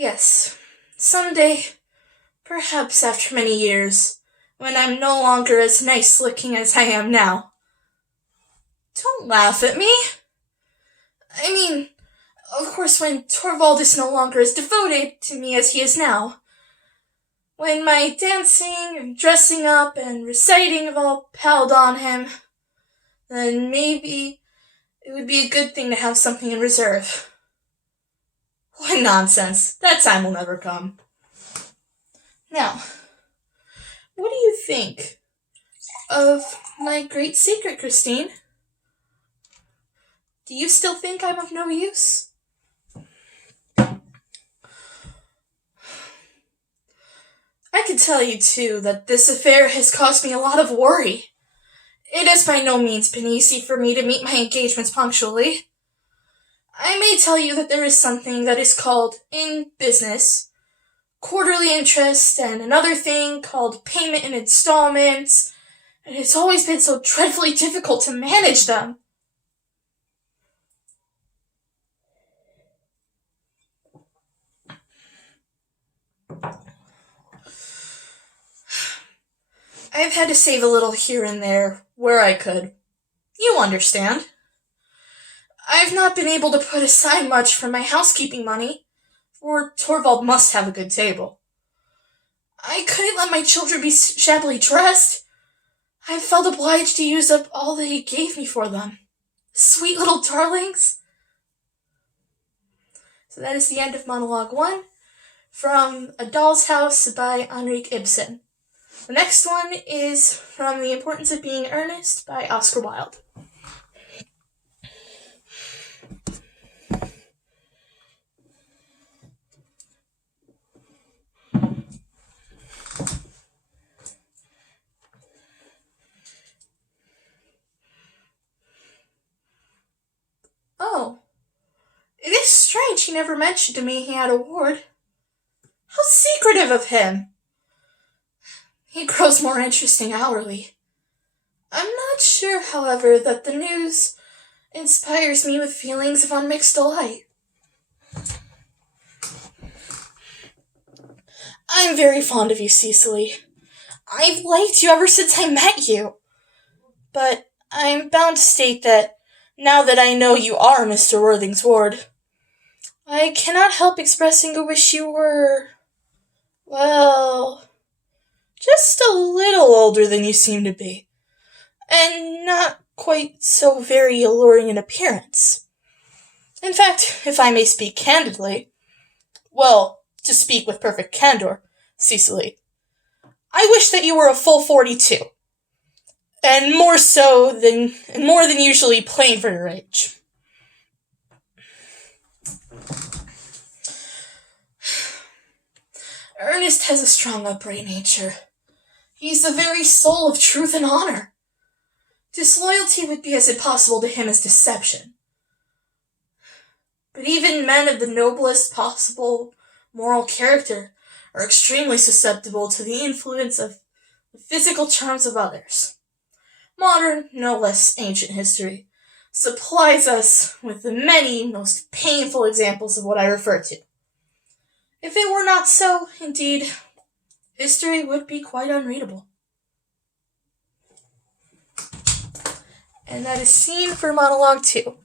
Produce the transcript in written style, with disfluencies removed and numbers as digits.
Yes, someday, perhaps after many years, when I'm no longer as nice-looking as I am now. Don't laugh at me. I mean, of course, when Torvald is no longer as devoted to me as he is now. When my dancing and dressing up and reciting have all palled on him, then maybe it would be a good thing to have something in reserve. What nonsense. That time will never come. Now, what do you think of my great secret, Christine? Do you still think I'm of no use? I can tell you, too, that this affair has caused me a lot of worry. It has by no means been easy for me to meet my engagements punctually. I may tell you that there is something that is called, in business, quarterly interest, and another thing called payment in installments, and it's always been so dreadfully difficult to manage them. I've had to save a little here and there, where I could. You understand. I've not been able to put aside much for my housekeeping money, for Torvald must have a good table. I couldn't let my children be shabbily dressed. I felt obliged to use up all that he gave me for them. Sweet little darlings. So that is the end of Monologue 1 from A Doll's House by Henrik Ibsen. The next one is from The Importance of Being Earnest by Oscar Wilde. Oh, it is strange he never mentioned to me he had a ward. How secretive of him! He grows more interesting hourly. I'm not sure, however, that the news inspires me with feelings of unmixed delight. I'm very fond of you, Cecily. I've liked you ever since I met you. But I'm bound to state that, now that I know you are Mr. Worthing's ward, I cannot help expressing a wish you were, well, just a little older than you seem to be, and not quite so very alluring in appearance. In fact, if I may speak candidly, well, to speak with perfect candor, Cecily, I wish that you were a full 42, and more than usually plain for your age. Ernest has a strong upright nature. He's the very soul of truth and honor. Disloyalty would be as impossible to him as deception. But even men of the noblest possible moral character are extremely susceptible to the influence of the physical charms of others. Modern, no less ancient history supplies us with the many most painful examples of what I refer to. If it were not so, indeed, history would be quite unreadable. And that is scene for Monologue 2.